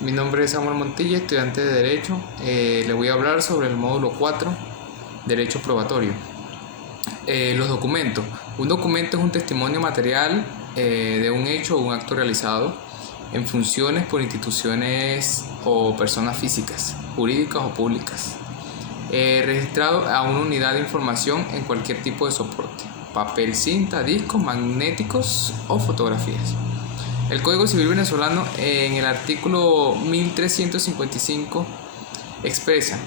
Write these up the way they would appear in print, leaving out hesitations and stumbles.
Mi nombre es Samuel Montilla, estudiante de Derecho. Le voy a hablar sobre el módulo 4, Derecho Probatorio. Los documentos. Un documento es un testimonio material de un hecho o un acto realizado en funciones por instituciones o personas físicas, jurídicas o públicas, registrado a una unidad de información en cualquier tipo de soporte: papel, cinta, discos magnéticos o fotografías. El Código Civil venezolano, en el artículo 1355, expresa: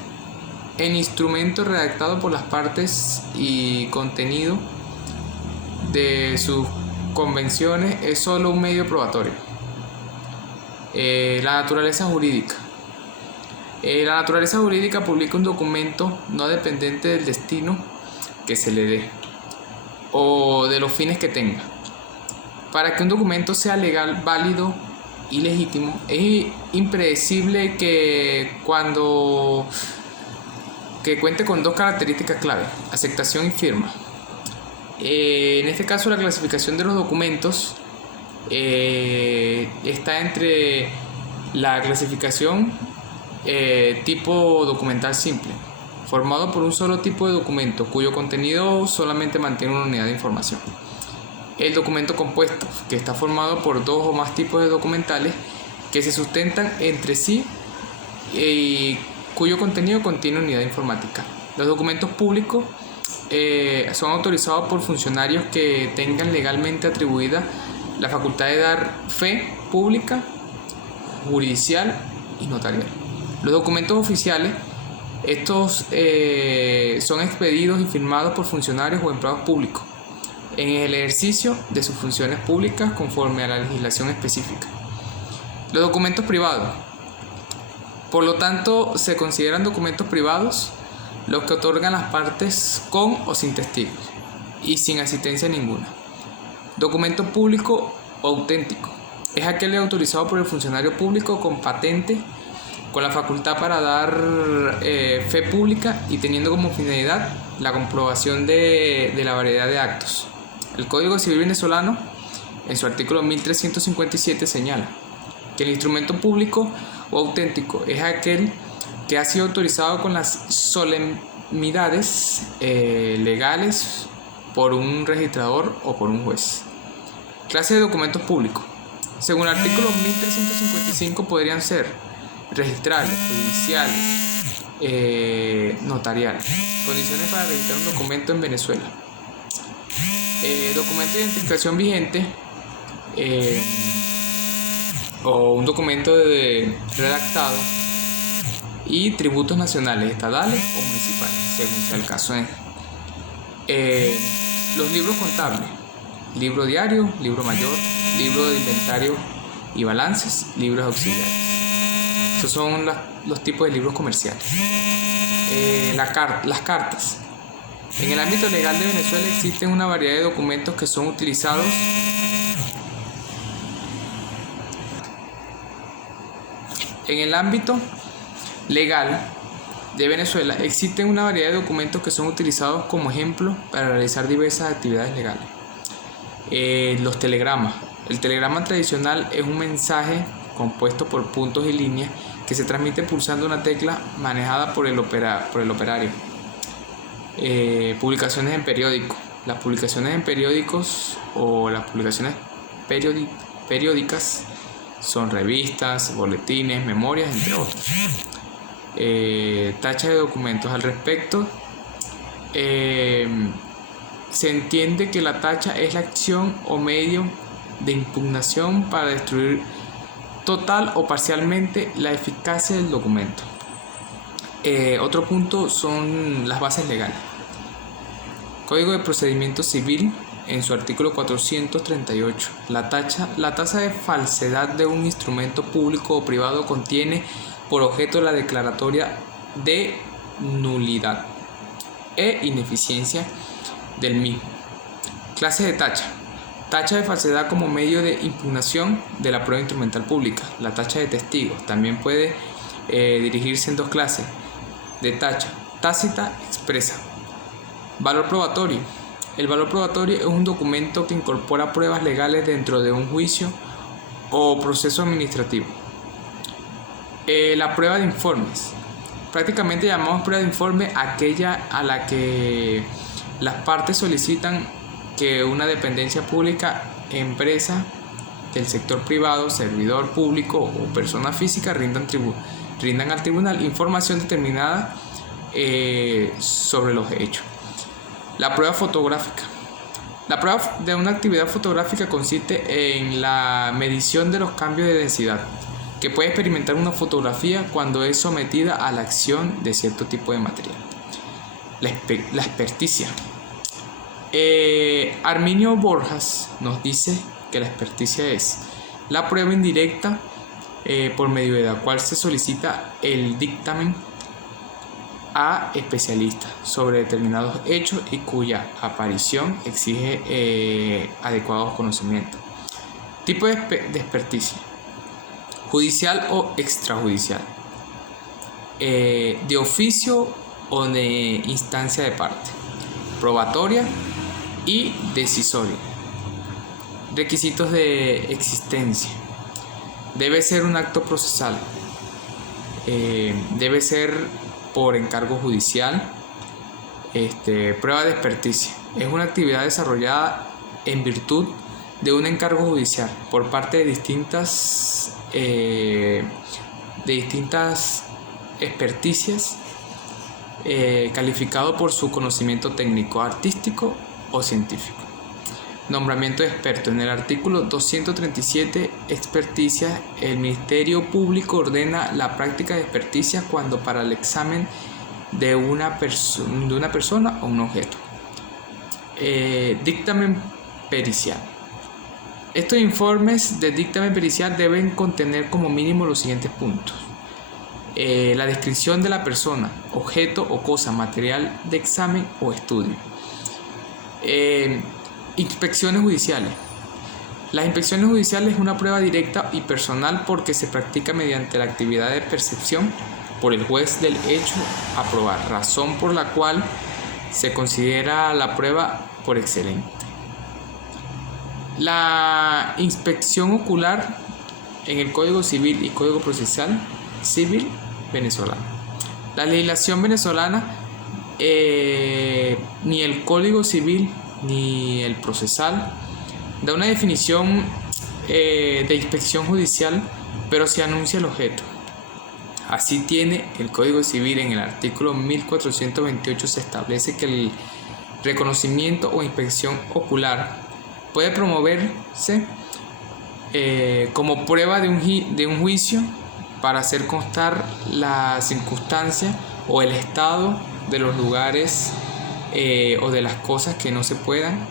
el instrumento redactado por las partes y contenido de sus convenciones es solo un medio probatorio. La naturaleza jurídica. La naturaleza jurídica publica un documento no dependiente del destino que se le dé o de los fines que tenga. Para que un documento sea legal, válido y legítimo, es impredecible que cuente con dos características clave: aceptación y firma. En este caso, la clasificación de los documentos está entre la clasificación tipo documental simple, formado por un solo tipo de documento cuyo contenido solamente mantiene una unidad de información; el documento compuesto, que está formado por dos o más tipos de documentales que se sustentan entre sí y cuyo contenido contiene unidad informática. Los documentos públicos son autorizados por funcionarios que tengan legalmente atribuida la facultad de dar fe pública, judicial y notarial. Los documentos oficiales, estos son expedidos y firmados por funcionarios o empleados públicos en el ejercicio de sus funciones públicas conforme a la legislación específica. Los documentos privados. Por lo tanto, se consideran documentos privados los que otorgan las partes con o sin testigos y sin asistencia ninguna. Documento público o auténtico. Es aquel autorizado por el funcionario público con patente, con la facultad para dar fe pública y teniendo como finalidad la comprobación de la variedad de actos. El Código Civil venezolano, en su artículo 1357, señala que el instrumento público o auténtico es aquel que ha sido autorizado con las solemnidades legales por un registrador o por un juez. Clase de documentos públicos. Según el artículo 1355, podrían ser registrales, judiciales, notariales. Condiciones para registrar un documento en Venezuela. Documento de identificación vigente o un documento redactado, y tributos nacionales, estadales o municipales, según sea el caso. Los libros contables: libro diario, libro mayor, libro de inventario y balances, libros auxiliares. Esos son los tipos de libros comerciales. Las cartas. En el ámbito legal de Venezuela existen una variedad de documentos que son utilizados En el ámbito legal de Venezuela existen una variedad de documentos que son utilizados como ejemplo para realizar diversas actividades legales. Los telegramas. El telegrama tradicional es un mensaje compuesto por puntos y líneas que se transmite pulsando una tecla manejada por el operario. Publicaciones en periódicos. Las publicaciones en periódicos o las publicaciones periódicas son revistas, boletines, memorias, entre otros. Tacha de documentos. Al respecto, se entiende que la tacha es la acción o medio de impugnación para destruir total o parcialmente la eficacia del documento. Otro punto son las bases legales. Código de Procedimiento Civil, en su artículo 438, la tasa de falsedad de un instrumento público o privado contiene por objeto la declaratoria de nulidad e ineficiencia del mismo. Clase de tacha. Tacha de falsedad como medio de impugnación de la prueba instrumental pública. La tacha de testigos también puede dirigirse en dos clases de tacha: tácita, expresa. Valor probatorio. El valor probatorio es un documento que incorpora pruebas legales dentro de un juicio o proceso administrativo. La prueba de informes. Prácticamente llamamos prueba de informe aquella a la que las partes solicitan que una dependencia pública, empresa del sector privado, servidor público o persona física rindan al tribunal información determinada sobre los hechos. La prueba fotográfica. La prueba de una actividad fotográfica consiste en la medición de los cambios de densidad que puede experimentar una fotografía cuando es sometida a la acción de cierto tipo de material. La experticia. Arminio Borjas nos dice que la experticia es la prueba indirecta por medio de la cual se solicita el dictamen a especialistas sobre determinados hechos y cuya aparición exige adecuados conocimientos. Tipo de experticia: judicial o extrajudicial, de oficio o de instancia de parte, probatoria y decisoria. Requisitos de existencia: debe ser un acto procesal, debe ser por encargo judicial. Prueba de experticia: es una actividad desarrollada en virtud de un encargo judicial por parte de distintas experticias, calificado por su conocimiento técnico, artístico o científico. Nombramiento de experto. En el artículo 237, experticia, el Ministerio Público ordena la práctica de experticia cuando para el examen de una persona o un objeto. Dictamen pericial. Estos informes de dictamen pericial deben contener como mínimo los siguientes puntos: la descripción de la persona, objeto o cosa, material de examen o estudio. Inspecciones judiciales. Las inspecciones judiciales es una prueba directa y personal porque se practica mediante la actividad de percepción por el juez del hecho a probar, razón por la cual se considera la prueba por excelente. La inspección ocular en el Código Civil y Código Procesal Civil venezolano. La legislación venezolana, ni el Código Civil ni el procesal da una definición de inspección judicial, pero se anuncia el objeto. Así tiene el Código Civil en el artículo 1428 se establece que el reconocimiento o inspección ocular puede promoverse como prueba de un juicio para hacer constar la circunstancia o el estado de los lugares o de las cosas que no se puedan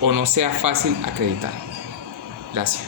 o no sea fácil acreditar. Gracias.